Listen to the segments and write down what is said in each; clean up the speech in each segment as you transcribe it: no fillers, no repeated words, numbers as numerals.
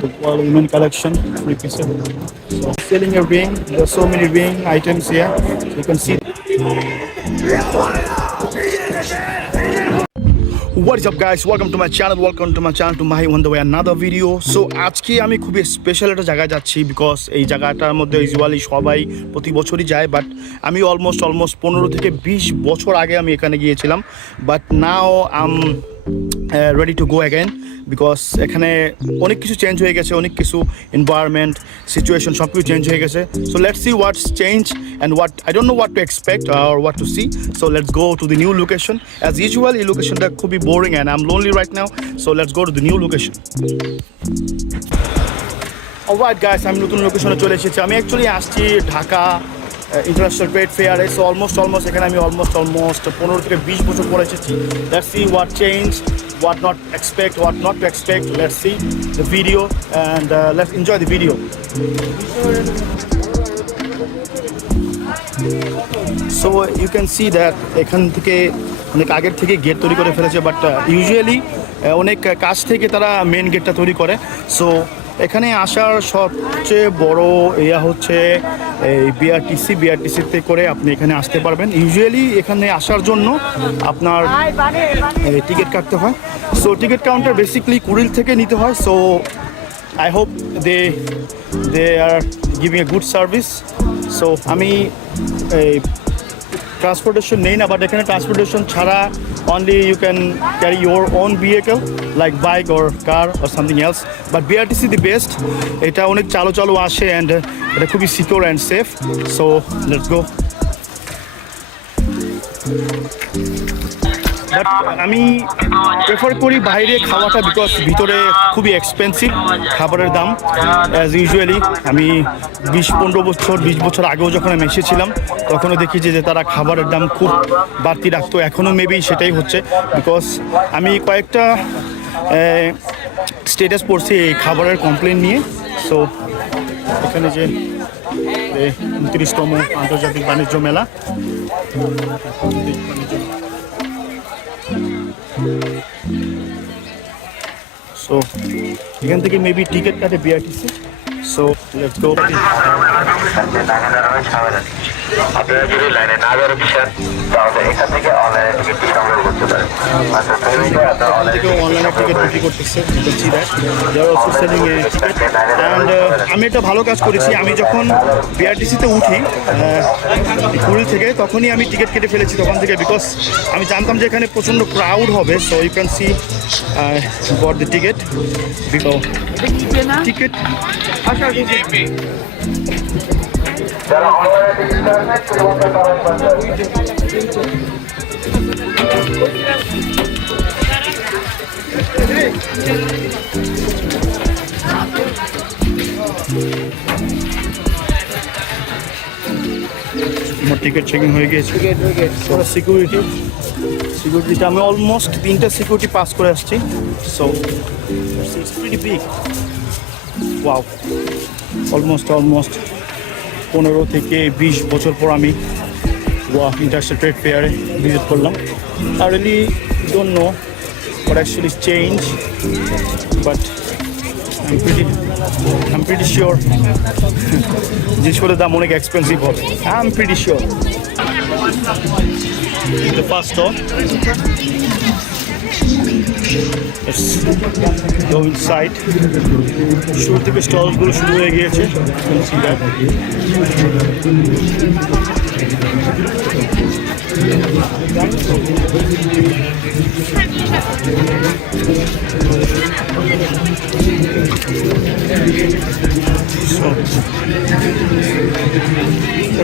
All women collection, 3 pieces. So selling a ring. There are so many ring items here. So you can see. What is up guys, welcome to my channel to my on the way another video. So আজকে আমি খুবই special একটা জায়গায় যাচ্ছি because এই জায়গাটার মধ্যে usually সবাই প্রতি বছরই যায়, বাট আমি অলমোস্ট 15 থেকে 20 বছর আগে আমি এখানে গিয়েছিলাম, but now I'm ready to go again because এখানে অনেক কিছু চেঞ্জ হয়ে গেছে, অনেক কিছু এনভায়রনমেন্ট সিচুয়েশন সব কিছু চেঞ্জ হয়ে গেছে. So let's see what's change and what I don't know what to expect or what to see. So let's go to the new location. As usual এই লোকেশনটা খুবই boring and I am lonely right now. So let's go to the new location. Alright guys, আমি নতুন লোকেশনে চলে এসেছি. আমি actually আসছি ঢাকা ইন্টারন্যাশনাল ট্রেড ফেয়ারে. সো অলমোস্ট এখানে আমি অলমোস্ট 15 থেকে 20 বছর পরে এসেছি. Let's see what change, what not expect, what not to expect. Let's see the video and let's enjoy the video. So you can see that এখান থেকে অনেক আগের থেকে গেট তৈরি করে ফেলেছে, বাট ইউজুয়ালি অনেক কাছ থেকে তারা মেন গেটটা তৈরি করে. সো এখানে আসার সবচেয়ে বড় ইয়া হচ্ছে এই বিআরটিসিতে করে আপনি এখানে আসতে পারবেন. ইউজুয়ালি এখানে আসার জন্য আপনার টিকিট কাটতে হয়. So ticket counter basically Kuril থেকে নিতে হয়. So I hope they are giving a good service. So আমি ট্রান্সপোর্টেশন নেই না, বাট এখানে ট্রান্সপোর্টেশন ছাড়া only you can carry your own vehicle like bike or car or something else, but BRTC the best. এটা অনেক চালু আসে and এটা খুবই secure and safe. So let's go. But আমি প্রেফার করি বাইরে খাওয়াটা বিকজ ভিতরে খুবই এক্সপেন্সিভ খাবারের দাম. অ্যাজ ইউজুয়ালি আমি 20 বছর আগেও যখন আমি এসেছিলাম তখনও দেখি যে তারা খাবারের দাম খুব বাড়তি রাখতো. এখনও মেবি সেটাই হচ্ছে বিকজ আমি কয়েকটা স্টেটাস পড়ছি এই খাবারের কমপ্লেন নিয়ে. সো এখানে যে 29তম আন্তর্জাতিক বাণিজ্য মেলা, সো এখান থেকে মেবি টিকিট কাটে বিআরটিসি. সো লেটস গো. আপনারা যদি লাইনে না দাঁড়াতে চান তাহলে এখান থেকে অনলাইনে টিকিট সংগ্রহ করতে পারেন. অনলাইনে টিকিট বিক্রি করতেছে. আমি একটা ভালো কাজ করেছি. আমি যখন বিআরটিসিতে উঠি কুড়িল থেকে তখনই আমি টিকিট কেটে ফেলেছি তখন থেকে, বিকজ আমি জানতাম যে এখানে প্রচণ্ড ক্রাউড হবে. So you can see got the ticket ticket আমার টিকিট চেকিং হয়ে গিয়েছে. সিকিউরিটিটা আমি অলমোস্ট 3টা সিকিউরিটি পাস করে আসছি. So it's pretty big. Wow, almost 15 থেকে 20 বছর পর আমি ইন্টারন্যাশনাল ট্রেড ফেয়ারে ভিজিট করলাম. I really don't know what actually changed, but I'm pretty sure জিনিসগুলোর দাম অনেক এক্সপেন্সিভ হবে. I'm pretty sure. The first stop. Let's go inside. শুরু থেকে স্টলগুলো শুরু হয়ে গিয়েছে.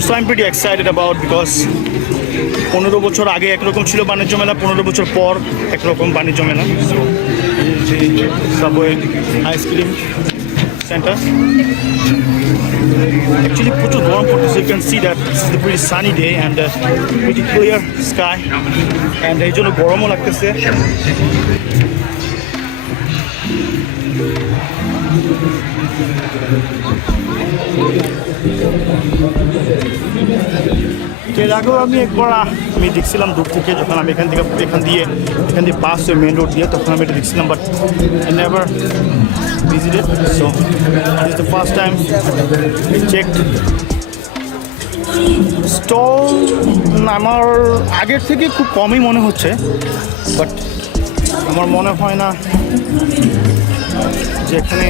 So I'm pretty excited about because 15 বছর আগে একরকম ছিল বাণিজ্য মেলা, 15 বছর পর একরকম বাণিজ্য মেলা. So subway ice cream centre. Actually প্রচুর গরম পড়তেছে. You can see that this is a pretty sunny day and pretty clear sky and এই জন্য গরমও লাগতেছে. এর আগেও আমি একবার আমি দেখছিলাম দূর থেকে, যখন আমি এখান দিয়ে পাস হয়ে মেন রোড দিয়ে, তখন আমি এটা দেখছিলাম, but I never visited. So this is the first time I checked stall. আমার আগের থেকে খুব কমই মনে হচ্ছে, বাট আমার মনে হয় না যে এখানে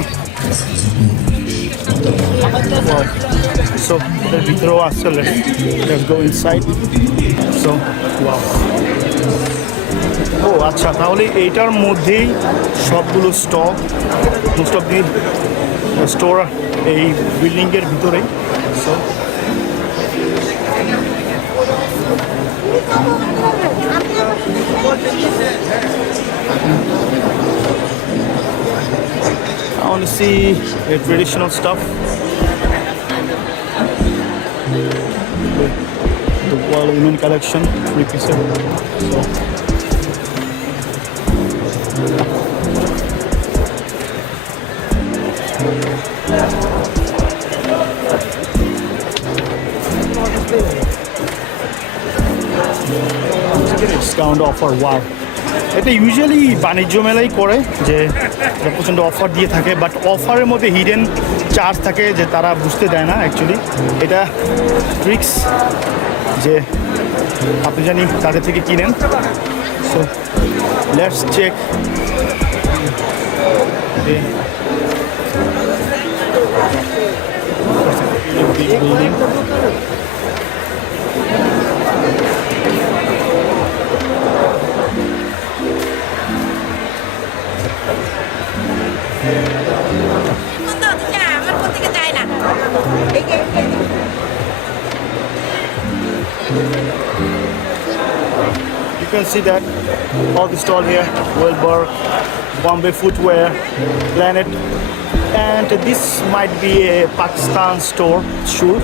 সো এর ভিতরেও আসছে। Let's go inside. So wow, ও আচ্ছা, তাহলে এইটার মধ্যেই সবগুলো stock, most of the store এই বিল্ডিংয়ের ভিতরেই। So I want to see a traditional stuff. The Wall Women collection, 3 pieces. So discount offer, wow. এটা ইউজুয়ালি বাণিজ্য মেলাই করে যে প্রচণ্ড অফার দিয়ে থাকে, বাট অফারের মধ্যে হিডেন চার্জ থাকে যে তারা বুঝতে দেয় না অ্যাকচুয়ালি। এটা ট্রিক্স যে আপনি জানি তাদের থেকে কিনেন। So let's check building. You can see that all the stall here, Wilbur, Bombay Footwear, Planet, and this might be a Pakistan store, sure.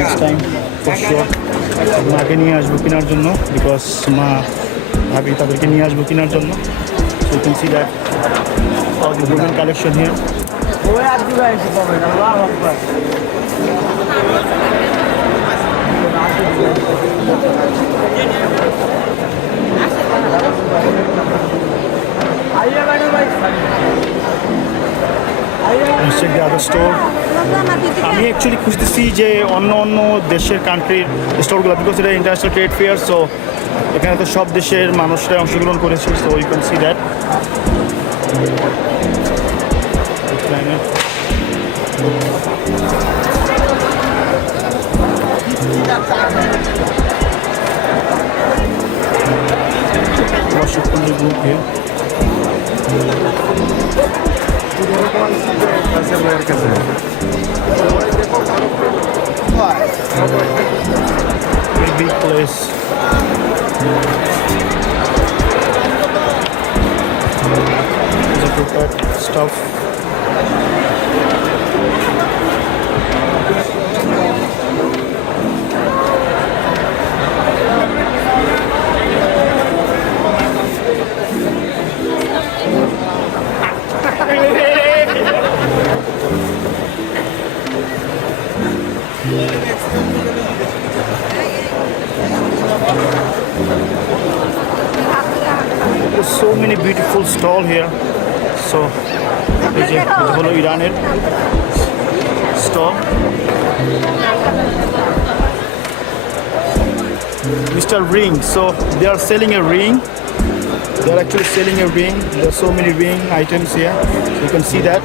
Next time for sure মাকে নিয়ে আসবো কেনার জন্য, বিকজ মা ভাবি তাদেরকে নিয়ে আসবো কেনার জন্য। So you can see that all the women collection here. Let's check the other store. আমি অ্যাকচুয়ালি খুঁজতেছি যে অন্য অন্য দেশের কান্ট্রির স্টোরগুলো, বিকজ এটা ইন্টারন্যাশনাল ট্রেড ফেয়ার। সো এখানে তো সব দেশের মানুষরা অংশগ্রহণ করেছে। So you can see that group here. Very big place. Look at that stuff. There's so many beautiful stalls here. So this is the Iranian stall. Mr. Ring. So they are selling a ring. They are actually selling a ring. There are so many ring items here. So you can see that.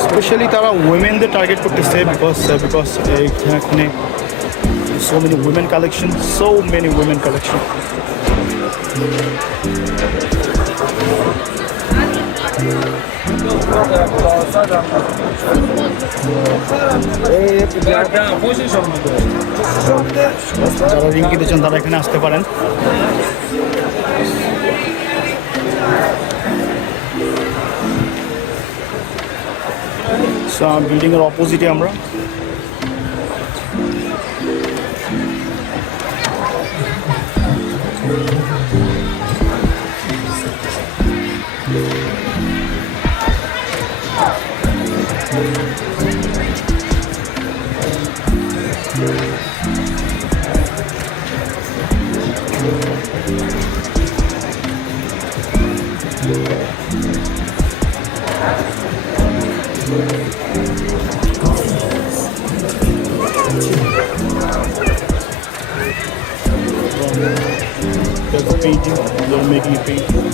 Especially tara women the target করতেছে because এখানে so many women collection, so many women collection. যারা ring কিনতে চান তারা এখানে আসতে পারেন। Building এর অপোজিটে আমরা। They're painting, they're making a painting.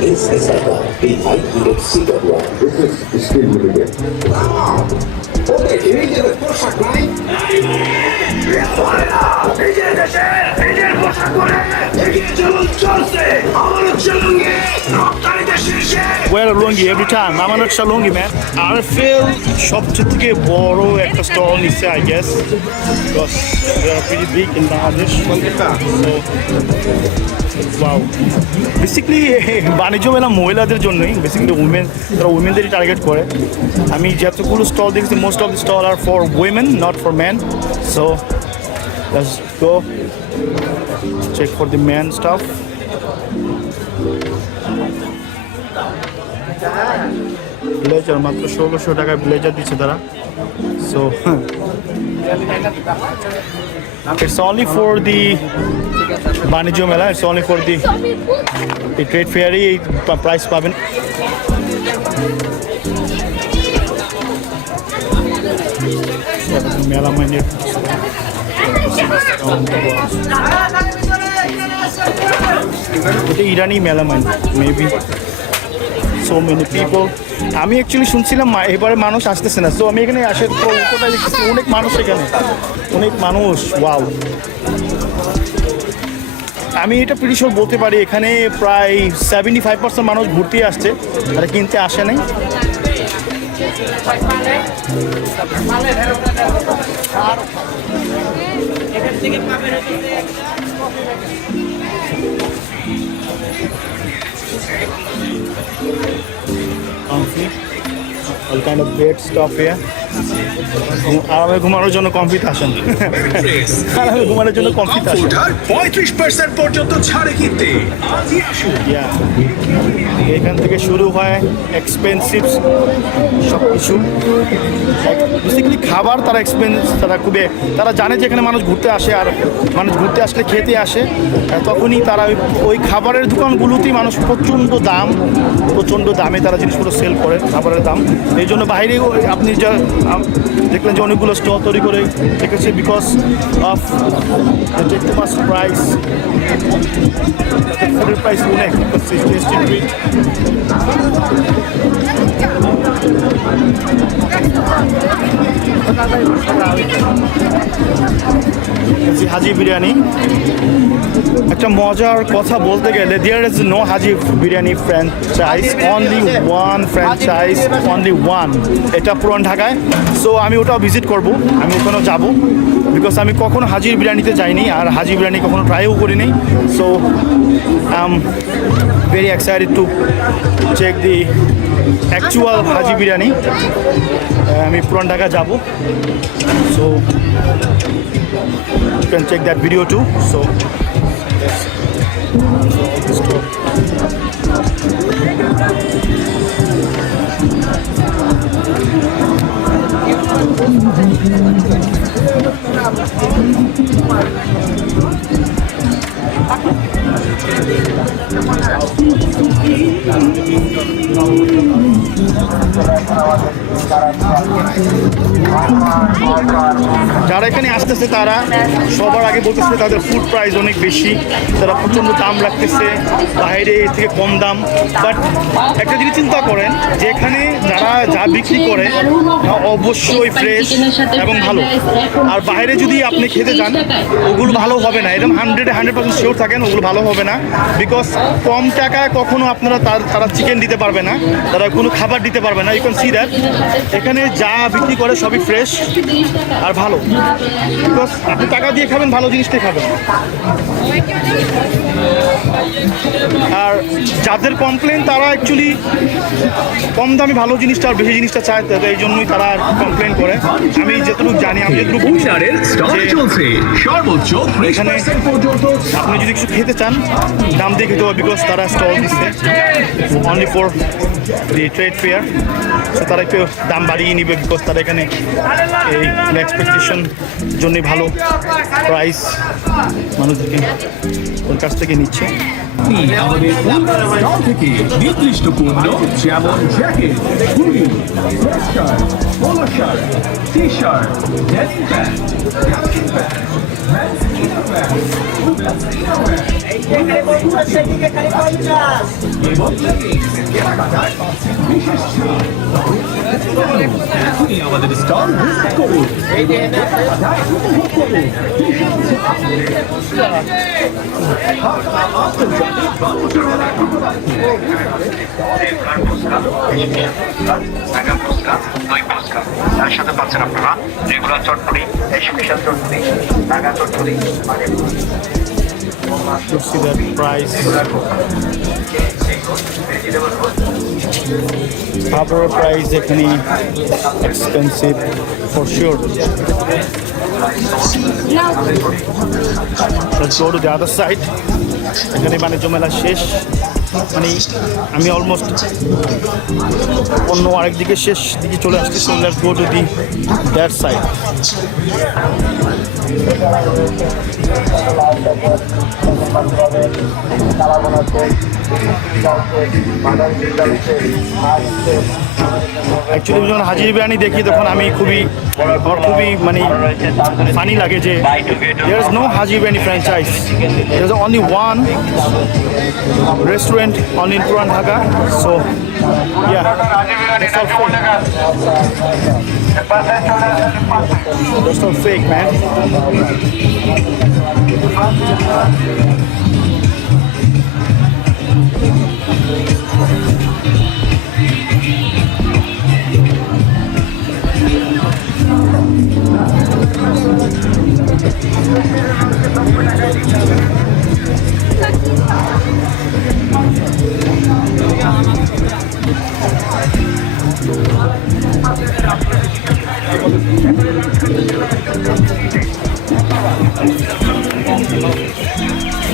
This is ever the IEF Singapore. Excuse me again. Wow! Okay, can you get a push up line? Wear a lungi every time. I'm not a lungi, man. I feel সবচেয়ে থেকে বড় একটা stall নিচ্ছে, I guess, because they are pretty big in Bangladesh. So, wow. Basically, বাণিজ্য মেলা মহিলাদের জন্যই, basically women, তারা উইমেনদেরই টার্গেট করে। আমি যতগুলো স্টল দেখছি, most of the stall are for women, not for men. So, let's go check for the men stuff. Blazer মাত্র 1600 টাকায় ব্লেজার দিচ্ছে তারা। So it's only for the বাণিজ্য মেলা, it's only for the trade fair এই price পাবেন। মেলা মাইনের এটা ইরানি মেলা mine, maybe so many people. আমি অ্যাকচুয়ালি শুনছিলাম এবারে মানুষ আসতেছে না, তো আমি এখানে আসার পর কোথায় দেখতেছি অনেক মানুষ, এখানে অনেক মানুষ। ওয়াও, আমি এটা প্রিটি শিওর বলতে পারি এখানে প্রায় 75% মানুষ ঘুরতে আসছে, তারা কিনতে আসে নাই। All kind of bed stuff here. আরামে ঘুমানোর জন্য কমফিতে আসেন, আরামে ঘুমানোর জন্য কমফিতে আসেন। 35% পর্যন্ত ছাড়ে কিনতে আজই আসুন। এখান থেকে শুরু হয় এক্সপেন্সিভ সব কিছু। বেসিক্যালি খাবার তারা তারা খুবই, তারা জানে যে এখানে মানুষ ঘুরতে আসে, আর মানুষ ঘুরতে আসলে খেতে আসে, তখনই তারা ওই খাবারের দোকানগুলোতেই মানুষ প্রচণ্ড দামে তারা জিনিসগুলো সেল করে, খাবারের দাম। এই জন্য বাইরে আপনি যা দেখলেন যে অনেকগুলো স্টল তৈরি করে রেখেছে, বিকজ অফ টু মাস প্রাইস, ফুডের প্রাইস অনেক হাজি বিরিয়ানি। একটা মজার কথা বলতে গেলে, there is no Haji biryani franchise, only one franchise, only one. এটা পুরান ঢাকায়। সো আমি ওটাও ভিজিট করব, আমি ওখানেও যাব, বিকজ আমি কখনো হাজির বিরিয়ানিতে যাইনি, আর হাজি বিরিয়ানি কখনো ট্রাইও করিনি। So I am very excited to check the actual Haji biryani. আমি পুরান ঢাকা যাব, so you can check that video too. So yes. So, যারা এখানে আসতেছে তারা সবার আগে বলতেছে তাদের ফুড প্রাইস অনেক বেশি, তারা প্রচণ্ড দাম রাখতেছে, বাইরে এর থেকে কম দাম। বাট একটা জিনিস চিন্তা করেন যে এখানে যারা যা বিক্রি করে অবশ্যই ফ্রেশ এবং ভালো। আর বাইরে যদি আপনি খেতে যান ওগুলো ভালো হবে না, এরকম 100% শিওর থাকেন ওগুলো ভালো হবে না। বিকজ কম টাকায় কখনো আপনারা তারা চিকেন দিতে পারবে না, তারা কোনো খাবার দিতে পারবে না। ইউ ক্যান সি দ্যাট এখানে যা বিক্রি করে সবই ফ্রেশ আর ভালো। বিকজ আপনি টাকা দিয়ে খাবেন, ভালো জিনিসটাই খাবেন। আর যাদের কমপ্লেন তারা অ্যাকচুয়ালি কম দামি ভালো জিনিসটা আর বেশি জিনিসটা চায়, তো এই জন্যই তারা কমপ্লেন করে। আমি যতটুকু জানি, আমি যতটুকু উইনারের স্টল চলছে সর্বোচ্চ এখানে আপনি যদি কিছু খেতে চান দাম দিয়ে খেতে হবে, বিকজ তারা স্টল দিচ্ছে only for the trade fair. তো তারা একটু দাম বাড়িয়ে নিবে, বিকজ তারা এখানে এই এক্সপেকটেশন জন্যই ভালো প্রাইস মানুষকে ওর কাছ থেকে নিচ্ছে। আমাদের স্টল থেকে নির্দিষ্ট পণ্য যেমন jacket, hoodie, sweater, polo shirt, T shirt, denim pant, jacket pant, men's inner pant, women's inner pant এবং লেগিংস কেনাকাটায় পাচ্ছেন বিশেষ ছাড়। এখনই আমাদের স্টল ভিজিট করুন, কেনাকাটায় উপভোগ করুন বিশাল ছাড়। আন্তর্জাতিক বাণিজ্য তার সাথে পাচ্ছেন আপনারা রেগুলার চটপটি, এই special chotpoti, Naga chotpoti, To see that price. Upper price এখানে expensive for sure. Let's go to the other side. এখানে বাণিজ্য মেলা শেষ, মানে আমি অলমোস্ট অন্য আরেক দিকে শেষ দিকে চলে আসছি। So let's go to the that side. Actually যখন হাজির বিরিয়ানি দেখি তখন আমি আমার খুবই মানে ফানি লাগে যে there is no Haji biryani franchise. There is only one restaurant only in Puran Dhaka. So yeah, that's all fake. That's all fake, man.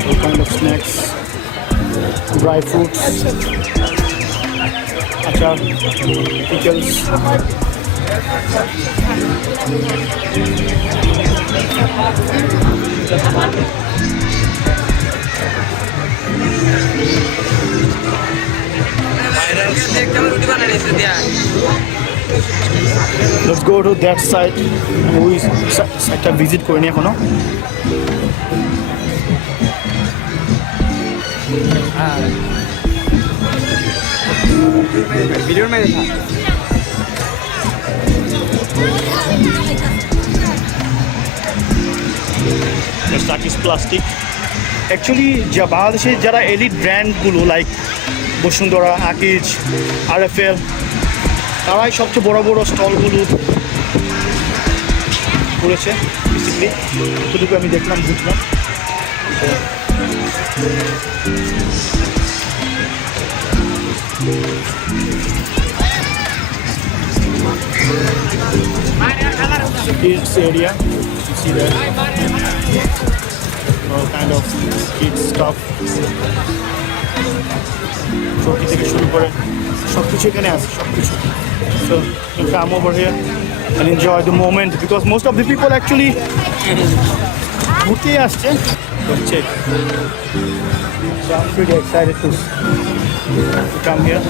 All kind of snacks, dry fruits, achar, pickles. Let's go to that side. We site visit করিনি এখনো। ভিডিওর মধ্যে Turkish plastic. Actually, বাংলাদেশে যারা elite ব্র্যান্ডগুলো like Bashundhara, Akij, RFL, তারাই সবচেয়ে বড় বড় স্টলগুলো করেছে। বেসিক্যালি শুধু আমি দেখলাম, বুঝলাম। Kids area, you see that all kind of kids stuff. চৌকি থেকে শুরু করে সব কিছু এখানে আছে, সব কিছু। So you come over here and enjoy the moment because most of the people actually ঘুরতে আসছে হচ্ছে so I'm pretty excited to come here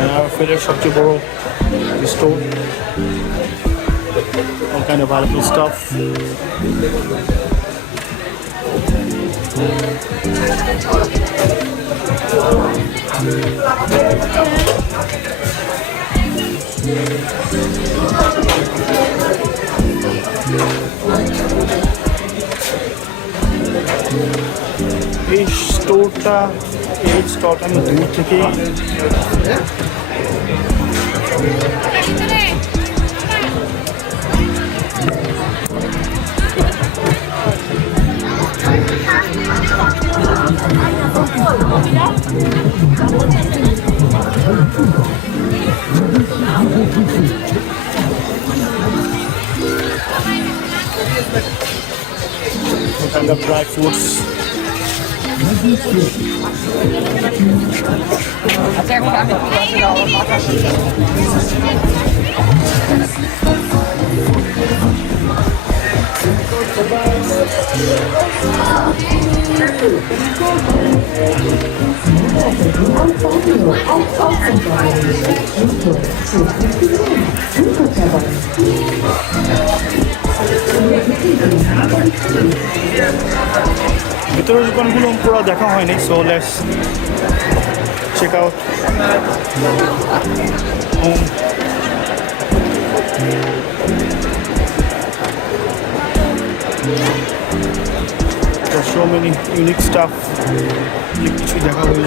and our favorite সবচেয়ে বড় store all kind of valuable stuff এই স্টোরটা আমি দূর থেকে kind of dry fruits ভিতরের দোকানগুলো পুরো দেখা হয়নি so let's check out There's so many unique stuff কিছুই দেখা হইল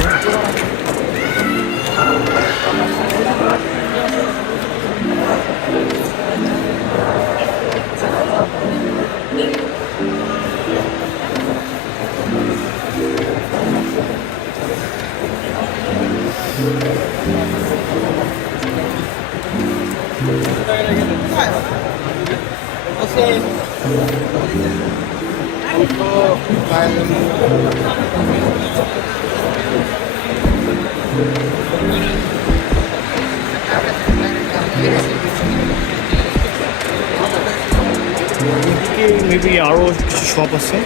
maybe আরো কিছু শপ আছে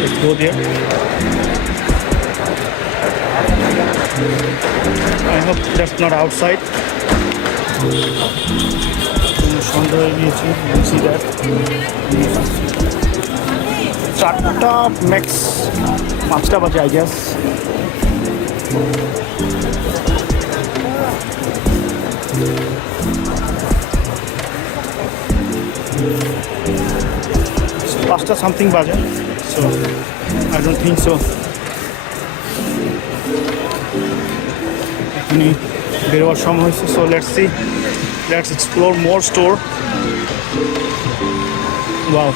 let's go there I hope that's not outside সন্ধ্যা হয়ে গিয়েছে see that চারটা ম্যাক্স 5টা বাজে I guess পাঁচটা সামথিং বাজে so I don't think so এখনই বেরোয়ার সময় হয়েছে so let's explore more store wow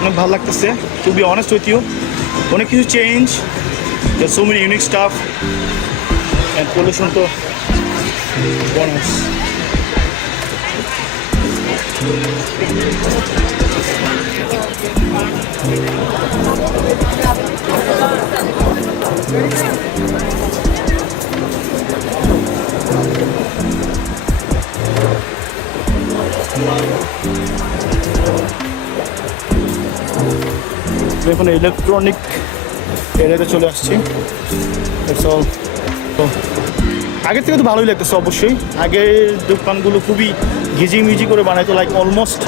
অনেক ভালো লাগতেছে to be honest with you অনেক কিছু change there's so many unique stuff and pollution তো bonus এখন ইলেকট্রনিক এরিয়াতে চলে আসছি তো আগের থেকে তো ভালোই লাগতেছে অবশ্যই আগের দোকানগুলো খুবই ঘিজিমিজি করে বানাইতো লাইক অলমোস্ট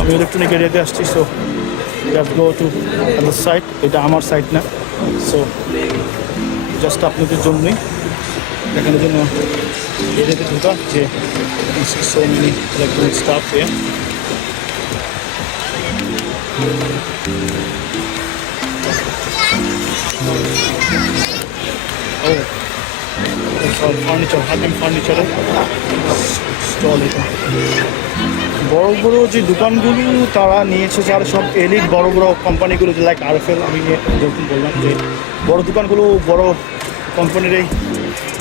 আমি ইলেকট্রনিক এরিয়াতে আসছি so let's go to other side এটা আমার সাইড না সো জাস্ট আপনাদের জন্যই দেখানোর জন্য এরিয়াতে ঢোকা যে so many electronic stuff here oh it's all furniture Hatim furniture stall এটা বড় বড় যে দোকানগুলো তারা নিয়েছে যারা সব এলিট বড় বড় কোম্পানিগুলো লাইক আরএফএল আমি যখন বললাম যে বড় দোকানগুলো বড় কোম্পানিরাই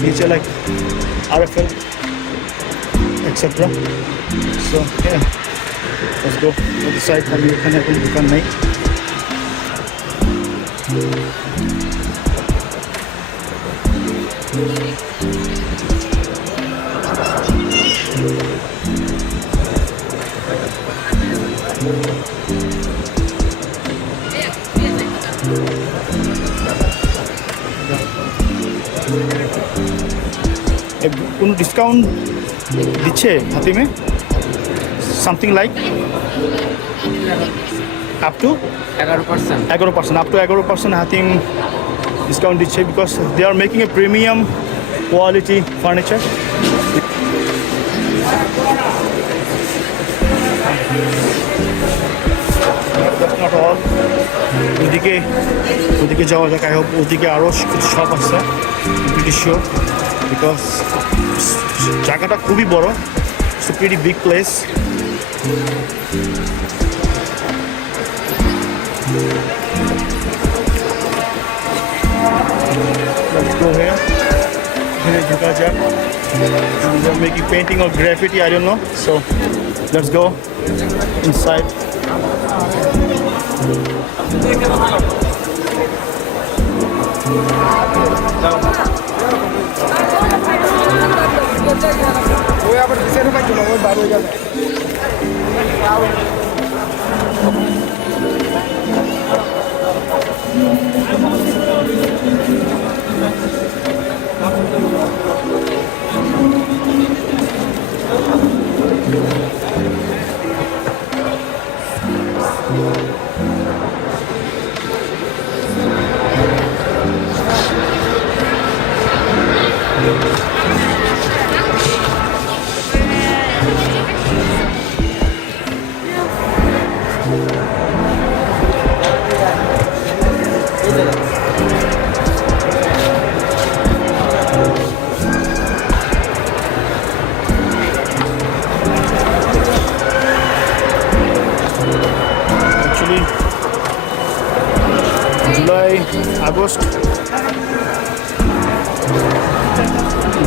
নিয়েছে like RFL etcetera so let's go to the side আমি এখানে এখন দোকান নাই কোনো ডিসকাউন্ট দিচ্ছে হাতিমে? Something like up to 11%, up to 11% Hatim discount দিচ্ছে, because they are making a premium quality furniture. Not all, ওদিকে যাওয়া যাক। আই হোপ ওদিকে আরও কিছু শপ আছে, প্রিটি শিওর, বিকজ জায়গাটা খুবই বড়। It's a pretty big place. Let's go here. Here ঢোকা যাক। They're making painting or graffiti, I don't know. So let's go inside.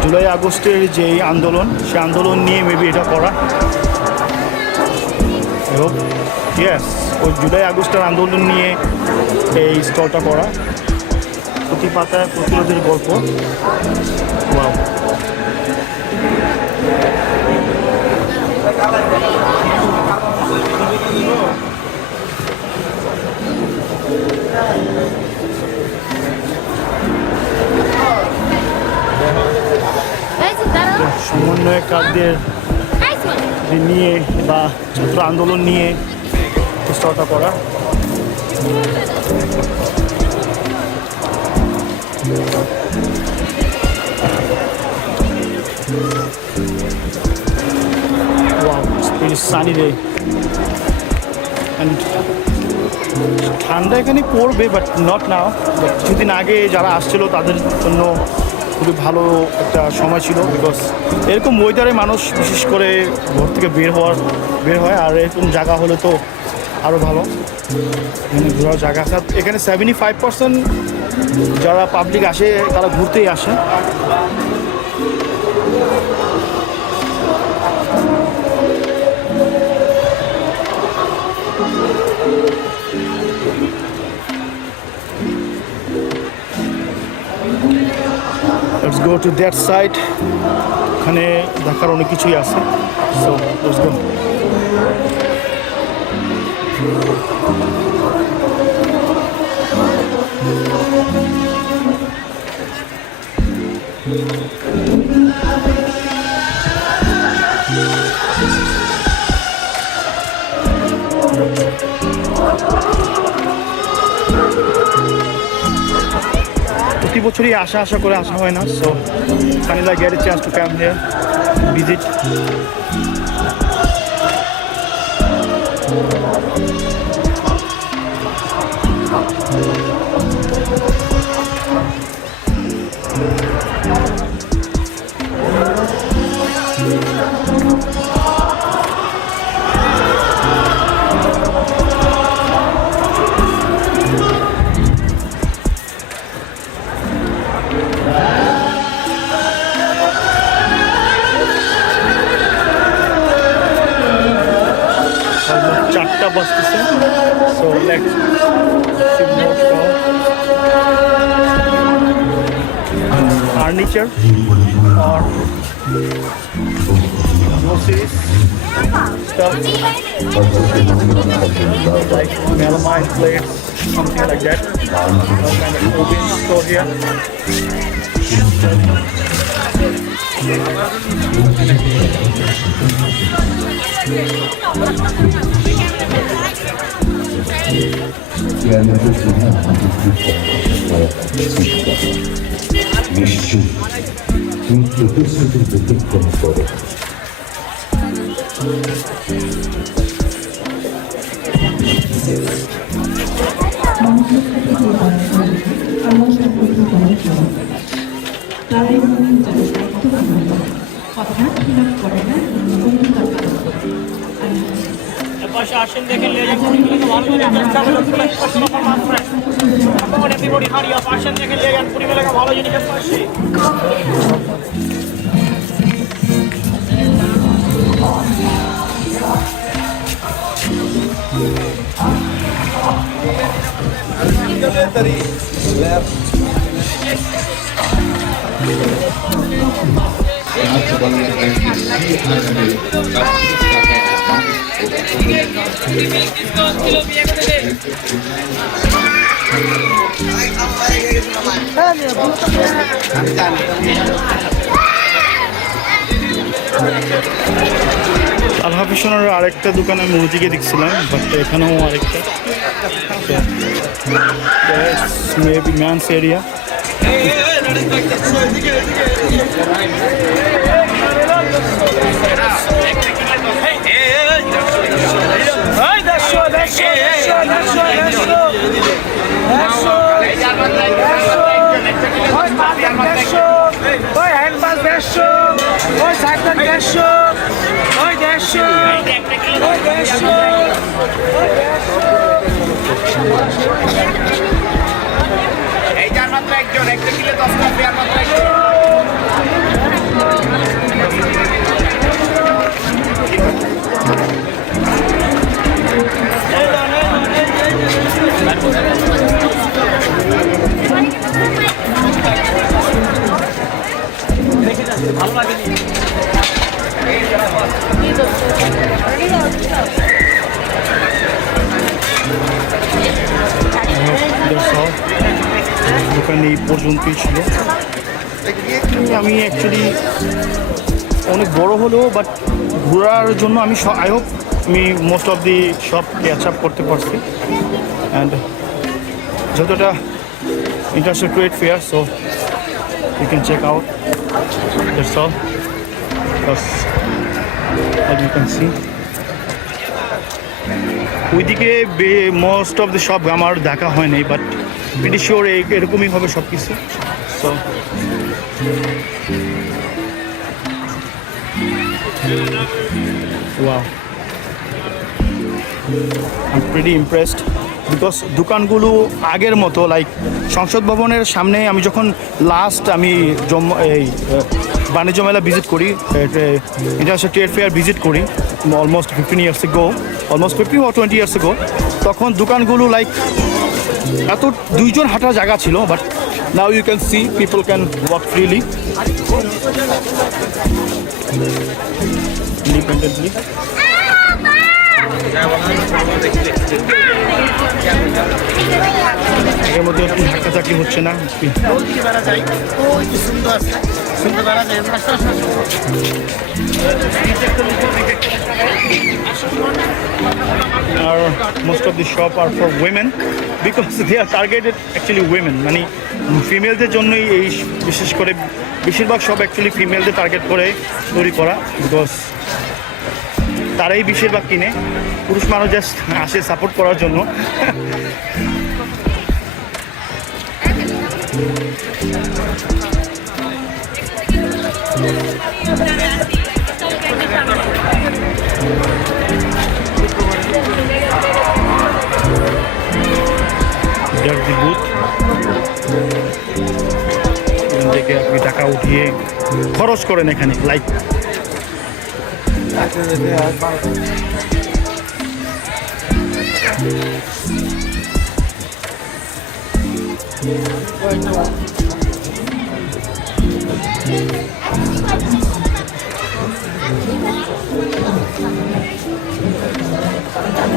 July আগস্টের যে আন্দোলন, সে আন্দোলন নিয়ে মেবি এটা করা। এবং ইয়েস, ওই জুলাই আগস্টের আন্দোলন নিয়ে এই স্টলটা করা। প্রতি পাতায় প্রতিরোধের গল্প। ওয়াও, সমন্বয়কারদের নিয়ে বা ছাত্র আন্দোলন নিয়ে স্টলটা করা। Wow, it's pretty sunny day. And ঠান্ডা এখানে পড়বে, বাট নট নাও। কিছুদিন আগে যারা আসছিল তাদের জন্য খুবই ভালো একটা সময় ছিল, বিকজ এরকম ওয়েদারে মানুষ বিশেষ করে ঘর থেকে বের হয়, আর এরকম জায়গা হলে তো আরও ভালো। এখানে ঘোরার জায়গা আছে। এখানে 75% যারা পাবলিক আসে তারা ঘুরতেই আসে। Let's go to that side. এখানে দেখার অনেক কিছুই আছে। So let's go. প্রতি বছরই আশা করে আসা হয় না। So finally I get a chance to come here, visit. So let's see more stuff. furniture or groceries stuff like melamine plates, something like that. Some kind of oven store here. Niszczy. পাশে আসেন দেখে লেগে ভালো করে হারিয়ে আসেন দেখে লেগে পরিবেলাকে ভালো জিনিসের পাশে আলহাফিসনের আরেকটা দোকানে আমি রুচিকে দেখছিলাম, বাট এখানেও আরেকটা মেবি ম্যানস এরিয়া। এইটার মাত্র একজন, একটা কিলো 10 টাকা আর মাত্র একজন। ভালো লাগেনি দোকান এই পর্যন্তই ছিল। আমি অ্যাকচুয়ালি অনেক বড় হলেও বাট ঘোরার জন্য আমি আই হোপ আমি most of the shop catch up করতে পারছি। অ্যান্ড যতটা international trade fair, so you can check out that's all, because as you can see ওইদিকে মোস্ট অফ দ্য শপ আমার দেখা হয়নি, বাট প্রিটি শিওর এরকমই হবে সব কিছু। So wow, I am pretty impressed because দোকানগুলো আগের মতো লাইক সংসদ ভবনের সামনে আমি যখন লাস্ট আমি এই বাণিজ্য মেলা ভিজিট করি, ইন্টারন্যাশনাল ট্রেড ফেয়ার ভিজিট করি almost 15 years ago, almost 15 or 20 years ago, তখন দোকানগুলো লাইক এত দুইজন হাঁটার জায়গা ছিল, but now you can see people can walk freely independently. এর মধ্যে একটু ধাক্কাধাক্কি হচ্ছে না। আর most of the shop are for women because they are targeted actually women, মানে ফিমেলদের জন্যই এই বিশেষ করে বেশিরভাগ শপ অ্যাকচুয়ালি ফিমেলদের টার্গেট করে তৈরি করা, বিকজ তারাই বেশিরভাগ কিনে, পুরুষ মানুষ জাস্ট আসে সাপোর্ট করার জন্য। বুথ থেকে আপনি টাকা উঠিয়ে খরচ করেন এখানে, লাইক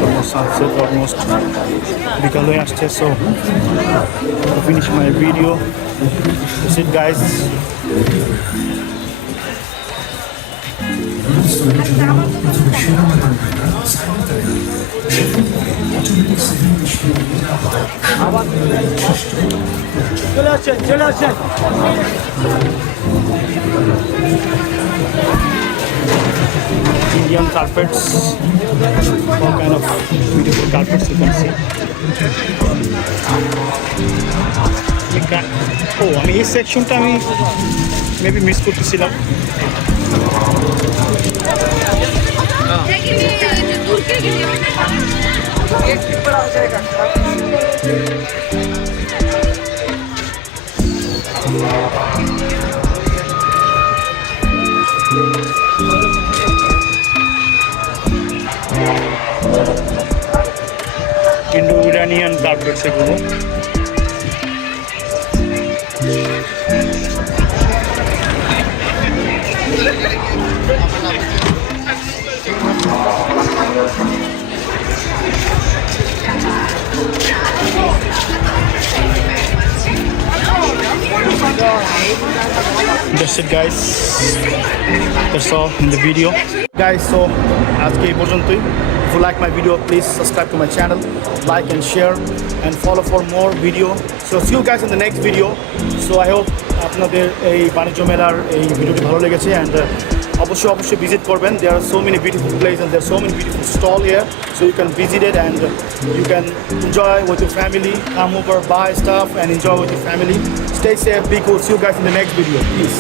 Almost sunset, almost বিকাল হয়ে আসছে, so to finish my video, that's it guys. চলে আসছেন, চলে আসছেন। Indian carpets, all kind of beautiful carpets you can see. আমি এই সেকশনটা আমি মেবি মিস করতেছিলাম। ইন্ডো-ইরানিয়ান কার্পেটস এগুলো। That's it guys, that's all in the video guys. So আজকে এই পর্যন্তই। If you like my video, please subscribe to my channel, like and share and follow for more video. So see you guys in the next video. So I hope আপনাদের এই বাণিজ্য মেলার এই ভিডিওটি ভালো লেগেছে, and অবশ্যই ভিজিট করবেন। There are so many beautiful places and there are so many beautiful stall here, so you can visit it and you can enjoy with your family. Come over, buy stuff and enjoy with your family. Stay safe, be cool. See you guys in the next video. Peace.